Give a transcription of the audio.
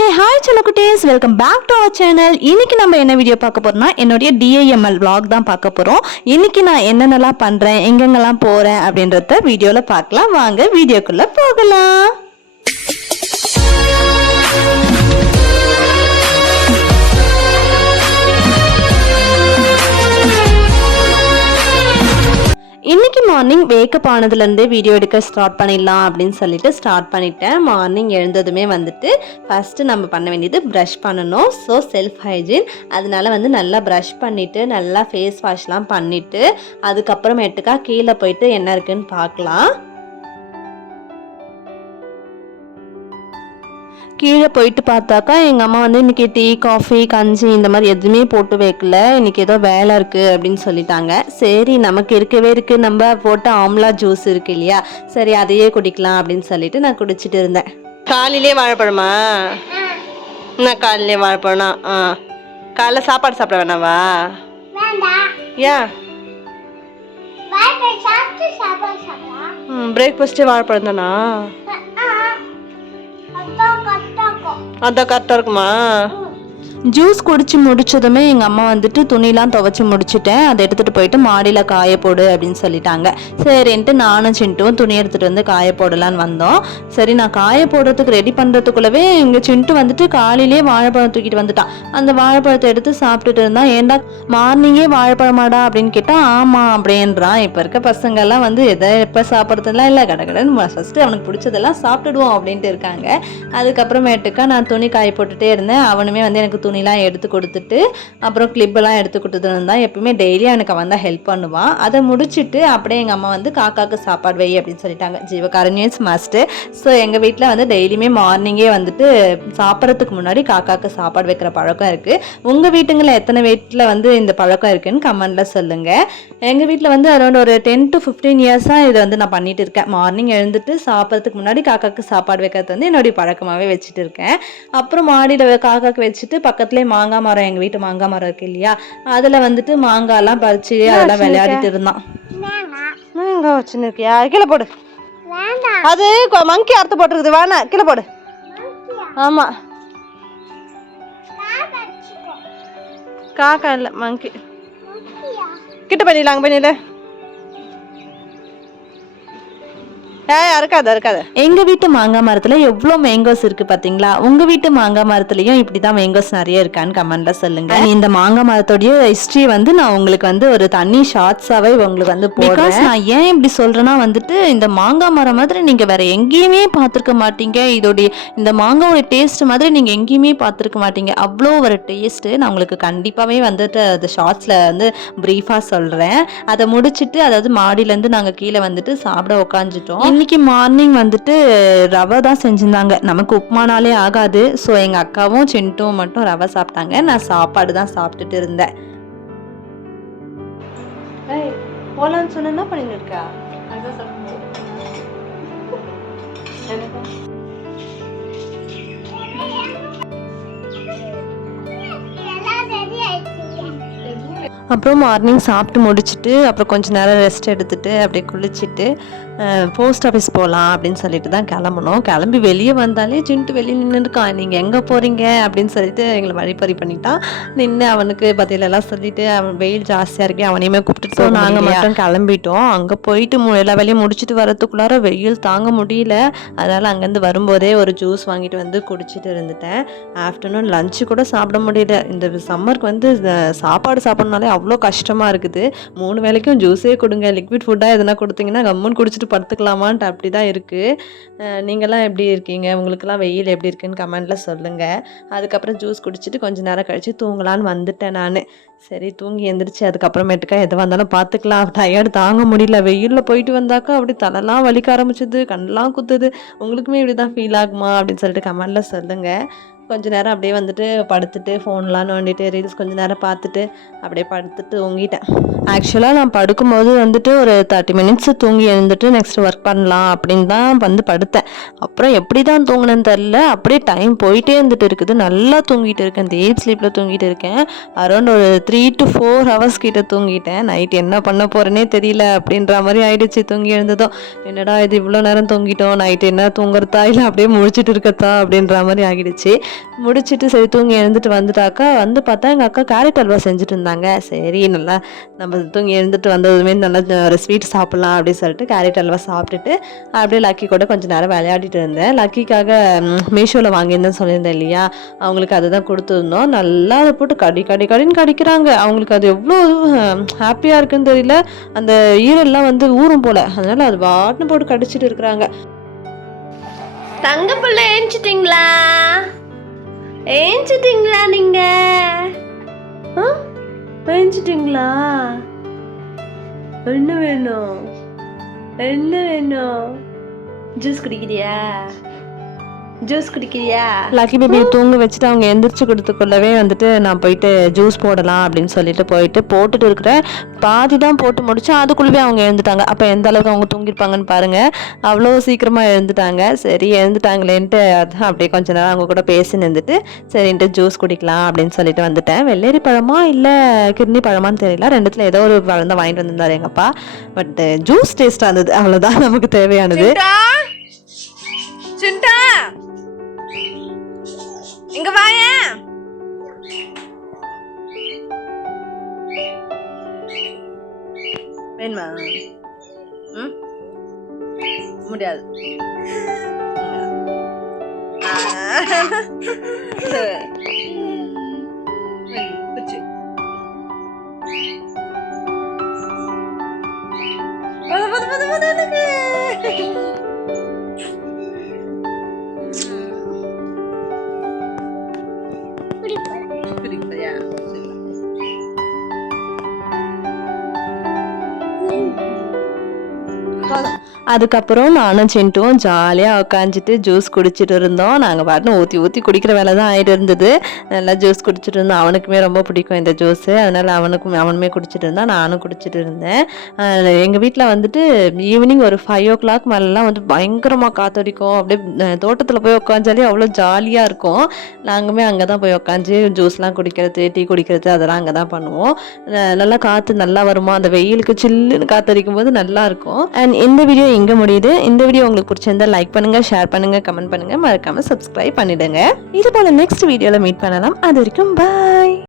ஹே hi செல்லக்குட்டீஸ், welcome back to our channel. இன்னைக்கு நம்ம என்ன வீடியோ பார்க்க போறோம்னா என்னுடைய DIML vlog தான் பார்க்க போறோம். இன்னைக்கு நான் என்னென்னலாம் பண்றேன், எங்கெங்கெல்லாம் போறேன் அப்படின்றத வீடியோல பார்க்கலாம். வாங்க வீடியோக்குள்ள போகலாம். இன்னைக்கு மார்னிங் வேக்கப் ஆனதுலேருந்தே வீடியோ எடுக்க ஸ்டார்ட் பண்ணிடலாம் அப்படின்னு சொல்லிட்டு ஸ்டார்ட் பண்ணிட்டேன். மார்னிங் எழுந்ததுமே வந்துட்டு ஃபஸ்ட்டு நம்ம பண்ண வேண்டியது ப்ரஷ் பண்ணணும். ஸோ செல்ஃப் ஹைஜீன், அதனால நல்லா ப்ரஷ் பண்ணிவிட்டு நல்லா ஃபேஸ் வாஷ்லாம் பண்ணிவிட்டு அதுக்கப்புறமேட்டுக்கா கீழே போயிட்டு என்ன இருக்குன்னு பார்க்கலாம். கீழே போயிட்டு பார்த்தாக்கா எங்கள் அம்மா இன்றைக்கி டீ காஃபி கஞ்சி இந்த மாதிரி எதுவுமே போட்டு வைக்கல, இன்றைக்கி ஏதோ வேலை இருக்குது அப்படின்னு சொல்லிட்டாங்க. சரி நமக்கு இருக்கவே இருக்குது, நம்ம போட்ட ஆம்லா ஜூஸ் இருக்குது இல்லையா, சரி அதையே குடிக்கலாம் அப்படின்னு சொல்லிட்டு நான் குடிச்சிட்டு இருந்தேன். காலையிலே வாழைப்பழமா? என்ன காலையிலே வாழைப்பழம்? காலைல சாப்பாடு சாப்பிட வேணாவா? ஏன் பிரேக்ஃபாஸ்டே வாழைப்பழம் தானா? அதான் கரெக்டாக இருக்குமா? ஜூஸ் குடிச்சு முடிச்சதுமே எங்கள் அம்மா துணிலாம் துவைச்சி முடிச்சுட்டேன், அதை எடுத்துகிட்டு போயிட்டு மாடியில் காய போடு அப்படின்னு சொல்லிட்டாங்க. சரின்ட்டு நானும் சிண்டுவும் துணி எடுத்துகிட்டு காய போடலான்னு வந்தோம். சரி நான் காய போடுறதுக்கு ரெடி பண்ணுறதுக்குள்ளவே எங்கள் சிண்டு காலையிலே வாழைப்பழம் தூக்கிட்டு வந்துட்டான். அந்த வாழைப்பழத்தை எடுத்து சாப்பிட்டுட்டு இருந்தான். ஏன்டா மார்னிங்கே வாழைப்பழமாடா அப்படின்னு கேட்டால் ஆமாம் அப்படின்றான். இப்போ இருக்க பசங்கள்லாம் எதை எப்போ சாப்பிட்றதுலாம் இல்லை, கடன்னு ஃபஸ்ட்டு அவனுக்கு பிடிச்சதெல்லாம் சாப்பிட்டுடுவோம் அப்படின்ட்டு இருக்காங்க. அதுக்கப்புறமேட்டுக்கா நான் துணி காய போட்டுகிட்டே இருந்தேன். அவனுமே எனக்கு துணிலாம் எடுத்து கொடுத்துட்டு அப்புறம் கிளிப்பெல்லாம் எடுத்து கொடுத்துருந்தான். எப்பவுமே டெய்லி எனக்கு அவன் தான் ஹெல்ப் பண்ணுவான். அதை முடிச்சுட்டு அப்படியே எங்கள் அம்மா காக்காவுக்கு சாப்பாடு வை அப்படின்னு சொல்லிட்டாங்க. ஜீவகாருண்யம் மஸ்ட்டு. ஸோ எங்கள் வீட்டில் டெய்லியுமே மார்னிங்கே சாப்பிட்றதுக்கு முன்னாடி காக்காவுக்கு சாப்பாடு வைக்கிற பழக்கம் இருக்குது. உங்கள் வீட்டுங்களில் எத்தனை வீட்டில் இந்த பழக்கம் இருக்குன்னு கமெண்டில் சொல்லுங்கள். எங்கள் வீட்டில் அரௌண்ட் ஒரு 10 to 15 இயர்ஸாக இதை நான் பண்ணிட்டு இருக்கேன். மார்னிங் எழுந்துட்டு சாப்பிட்றதுக்கு முன்னாடி காக்காவுக்கு சாப்பாடு வைக்கிறது என்னுடைய பழக்கமாகவே வச்சுட்டு இருக்கேன். அப்புறம் மாடியில் காக்காவுக்கு வச்சுட்டு பக்கத்துலேயே மாங்காய் மரம், எங்கள் வீட்டு மாங்காய் மரம் இருக்கு இல்லையா, அதில் மாங்காய்லாம் பறிச்சு அதெல்லாம் விளையாடிட்டு இருந்தான். மாங்காய் வச்சுன்னு இருக்கியா? கீழே போடு. அது மங்கி அறுத்து போட்டுருக்குது, வேணா கீழே போடு. ஆமா காக்கா இல்லை மங்கி. கிட்ட பண்ணிடலாங்க பண்ணிடல. எங்க வீட்டு மாங்காய் மரத்துல எவ்வளவு மேங்கோஸ் இருக்கு பாத்தீங்களா? உங்க வீட்டு மாங்காய் மரத்துலயும் இப்படிதான் மேங்கோஸ் நிறைய இருக்கான்னு கமெண்ட்ல சொல்லுங்க. இந்த மாங்காய் மரத்தோடைய ஹிஸ்டரி நான் உங்களுக்கு ஒரு தனி ஷார்ட்ஸாவே உங்களுக்கு போடுறேன். நான் ஏன் இப்படி சொல்றேன்னா இந்த மாங்காய் மரம் மாதிரி நீங்க வேற எங்கேயுமே பார்த்திருக்க மாட்டீங்க. இதோடைய இந்த மாங்காயோட டேஸ்ட் மாதிரி நீங்க எங்கேயுமே பார்த்திருக்க மாட்டீங்க. அவ்வளோ ஒரு டேஸ்ட். நான் உங்களுக்கு கண்டிப்பாவே அது ஷார்ட்ஸ்ல பிரீஃபா சொல்றேன். அதை முடிச்சுட்டு அதாவது மாடியில இருந்து நாங்க கீழே சாப்பிட உட்காந்துட்டோம். இன்னைக்கு மார்னிங் ரவை தான் செஞ்சிருந்தாங்க. நமக்கு உப்புமானாலே ஆகாது. ஸோ எங்கள் அக்காவும் சிண்டும் மட்டும் ரவை சாப்பிட்டாங்க. நான் சாப்பாடு தான் சாப்பிட்டுட்டு இருந்தேன். போலான்னு சொன்ன என்ன பண்ணிட்டு இருக்கா? அப்புறம் மார்னிங் சாப்பிட்டு முடிச்சுட்டு அப்புறம் கொஞ்சம் நேரம் ரெஸ்ட் எடுத்துட்டு அப்படியே குளிச்சுட்டு போஸ்ட் ஆஃபீஸ் போகலாம் அப்படின்னு சொல்லிட்டு தான் கிளம்பணும். கிளம்பி வெளியே வந்தாலே சிண்டு வெளியே நின்றுருக்கான். நீங்கள் எங்கே போகிறீங்க அப்படின்னு சொல்லிட்டு எங்களை வழிப்பறி பண்ணிட்டான். நின்று அவனுக்கு பதிலெல்லாம் சொல்லிட்டு அவன் வெயில் ஜாஸ்தியாக இருக்கே அவனையுமே கூப்பிட்டு நாங்கள் மட்டும் கிளம்பிட்டோம். அங்கே போயிட்டு எல்லா வேலையும் முடிச்சுட்டு வரத்துக்குள்ளார வெயில் தாங்க முடியல. அதனால் அங்கேருந்து வரும்போதே ஒரு ஜூஸ் வாங்கிட்டு குடிச்சிட்டு இருந்துட்டேன். ஆஃப்டர்நூன் லஞ்சு கூட சாப்பிட முடியல. இந்த சம்மருக்கு சாப்பாடு சாப்பிட்றதுனாலே அவ்வளோ கஷ்டமாக இருக்குது. 3 வேளைக்கும் ஜூஸே கொடுங்க, லிக்விட் ஃபுட்டாக எதுனா கொடுத்தீங்கன்னா கம்முன்னு குடிச்சிட்டு படுத்துக்கலாமான்ட்டு அப்படி தான் இருக்குது. நீங்கள்லாம் எப்படி இருக்கீங்க? உங்களுக்கெல்லாம் வெயில் எப்படி இருக்குன்னு கமெண்டில் சொல்லுங்கள். அதுக்கப்புறம் ஜூஸ் குடிச்சிட்டு கொஞ்சம் நேரம் கழித்து தூங்கலான்னு வந்துட்டேன் நான். சரி தூங்கி எழுந்திரிச்சு அதுக்கப்புறமேட்டுக்கா எதுவாக இருந்தாலும் பார்த்துக்கலாம். டயர்டு தாங்க முடியல. வெயிலில் போயிட்டு வந்தாக்கா அப்படி தலைலாம் வலிக்க ஆரம்பிச்சிது, கண்ணெலாம் குத்துது. உங்களுக்குமே இப்படி தான் ஃபீல் ஆகுமா அப்படின்னு சொல்லிட்டு கமெண்டில் சொல்லுங்கள். கொஞ்சம் நேரம் அப்படியே படுத்துட்டு ஃபோன்லாம் நோண்டிட்டு ரீல்ஸ் கொஞ்சம் நேரம் பார்த்துட்டு அப்படியே படுத்துட்டு தூங்கிட்டேன். ஆக்சுவலாக நான் படுக்கும்போது ஒரு 30 மினிட்ஸ் தூங்கி எழுந்துட்டு நெக்ஸ்ட் ஒர்க் பண்ணலாம் அப்படின்னு தான் படுத்தேன். அப்புறம் எப்படி தான் தூங்கினேன்னு தெரில, அப்படியே டைம் போயிட்டே இருக்குது. நல்லா தூங்கிட்டு இருக்கேன். டீப் ஸ்லீப்பில் தூங்கிட்டு இருக்கேன். அரௌண்ட் ஒரு 3 to 4 ஹவர்ஸ் கிட்ட தூங்கிட்டேன். நைட் என்ன பண்ண போகிறேனே தெரியல அப்படின்ற மாதிரி ஆயிடுச்சு. தூங்கி எழுந்ததும் என்னடா இது இவ்வளோ நேரம் தூங்கிட்டோம், நைட்டு என்ன தூங்குறதா இல்லை அப்படியே முழிச்சிட்டு இருக்கத்தா அப்படின்ற மாதிரி ஆகிடுச்சு. முடிச்சுட்டு சரி தூங்கி எழுந்துட்டு வந்துட்டாக்கா வந்து பார்த்தா எங்கள் அக்கா கேரட் அல்வா செஞ்சுட்டு இருந்தாங்க. சரி நல்லா நம்ம தூங்கி எழுந்துட்டு வந்ததுமே நல்லா ஒரு ஸ்வீட் சாப்பிட்லாம் அப்படின்னு சொல்லிட்டு கேரட் அல்வா சாப்பிட்டுட்டு அப்படியே லக்கி கூட கொஞ்சம் நேரம் விளையாடிட்டு இருந்தேன். லக்கிக்காக மீஷோவில் வாங்கியிருந்தேன்னு சொல்லியிருந்தேன் இல்லையா, அவங்களுக்கு அதுதான் கொடுத்துருந்தோம். நல்லா அதை போட்டு கடின்னு கடிக்கிறாங்க. அவங்களுக்கு அது எவ்வளோ ஹாப்பியாக இருக்குன்னு தெரியல, அந்த ஈரெல்லாம் வந்து ஊறும் போல், அதனால அது வாட்டுன்னு போட்டு கடிச்சிட்டு இருக்கிறாங்க. தங்க பிள்ளை ஏஞ்சிட்டிங்களா? ஏஞ்சிட்டிங்களா நீங்க? ஏஞ்சிட்டிங்களா? என்ன வேணும்? என்ன வேணும்? ஜூஸ் குடிக்கிறியா? ஜூஸ் குடிக்கிறியா? லக்கி பேபி தூங்க வச்சுட்டு அவங்க எந்திரிச்சு கொடுத்துக்குள்ளவே வந்துட்டு நான் போயிட்டு ஜூஸ் போடலாம் அப்படின்னு சொல்லிட்டு போட்டுட்டு இருக்கிறேன். பாதி தான் போட்டு முடிச்சு அதுக்குள்ளவே அவங்க எழுந்துட்டாங்க. அப்போ எந்த அளவுக்கு அவங்க தூங்கிருப்பாங்கன்னு பாருங்க. அவ்வளோ சீக்கிரமாக எழுந்துட்டாங்க. சரி எழுந்துட்டாங்களேன்ட்டு அதான் அப்படியே கொஞ்ச நேரம் அவங்க கூட பேசி நின்றுட்டு சரின்ட்டு ஜூஸ் குடிக்கலாம் அப்படின்னு சொல்லிட்டு வந்துட்டேன். வெள்ளரி பழமா இல்லை கிர்னி பழமான்னு தெரியல, ரெண்டுத்துல ஏதோ ஒரு பழம் தான் வாங்கிட்டு வந்திருந்தாரு எங்கப்பா. பட் ஜூஸ் டேஸ்டாக இருந்தது, அவ்வளோதான் நமக்கு தேவையானது. இங்க வாய. வேணுமா? முடியாது. அதுக்கப்புறம் நானும் சின்ட்டும் ஜாலியாக உட்காந்துட்டு ஜூஸ் குடிச்சிட்டு இருந்தோம். நாங்கள் பாட்டு ஊற்றி குடிக்கிற வேலை தான் ஆகிட்டு இருந்தது. நல்லா ஜூஸ் குடிச்சிட்டு இருந்தோம். அவனுக்குமே ரொம்ப பிடிக்கும் இந்த ஜூஸு, அதனால் அவனுமே குடிச்சிட்டு இருந்தான், நானும் குடிச்சிட்டு இருந்தேன். எங்கள் வீட்டில் வந்துட்டு ஈவினிங் ஒரு 5 o'clock மேலெலாம் வந்து பயங்கரமாக காற்றடிக்கும். அப்படியே தோட்டத்தில் போய் உட்காந்தாலே அவ்வளோ ஜாலியாக இருக்கும். நாங்களுமே அங்கே தான் போய் உட்காந்து ஜூஸ்லாம் குடிக்கிறது, டீ குடிக்கிறது அதெல்லாம் அங்கே தான் பண்ணுவோம். நல்லா காற்று நல்லா வருமா, அந்த வெயிலுக்கு சில்லுன்னு காற்றடிக்கும் போது நல்லாயிருக்கும். அண்ட் இந்த வீடியோ இங்கே முடியுது. இந்த வீடியோ உங்களுக்கு பிடிச்சிருந்தா லைக் பண்ணுங்க, ஷேர் பண்ணுங்க, கமெண்ட் பண்ணுங்க, மறக்காம சப்ஸ்கிரைப் பண்ணிடுங்க. இது போல நெக்ஸ்ட் வீடியோல மீட் பண்ணலாம். அது வரைக்கும் பாய்.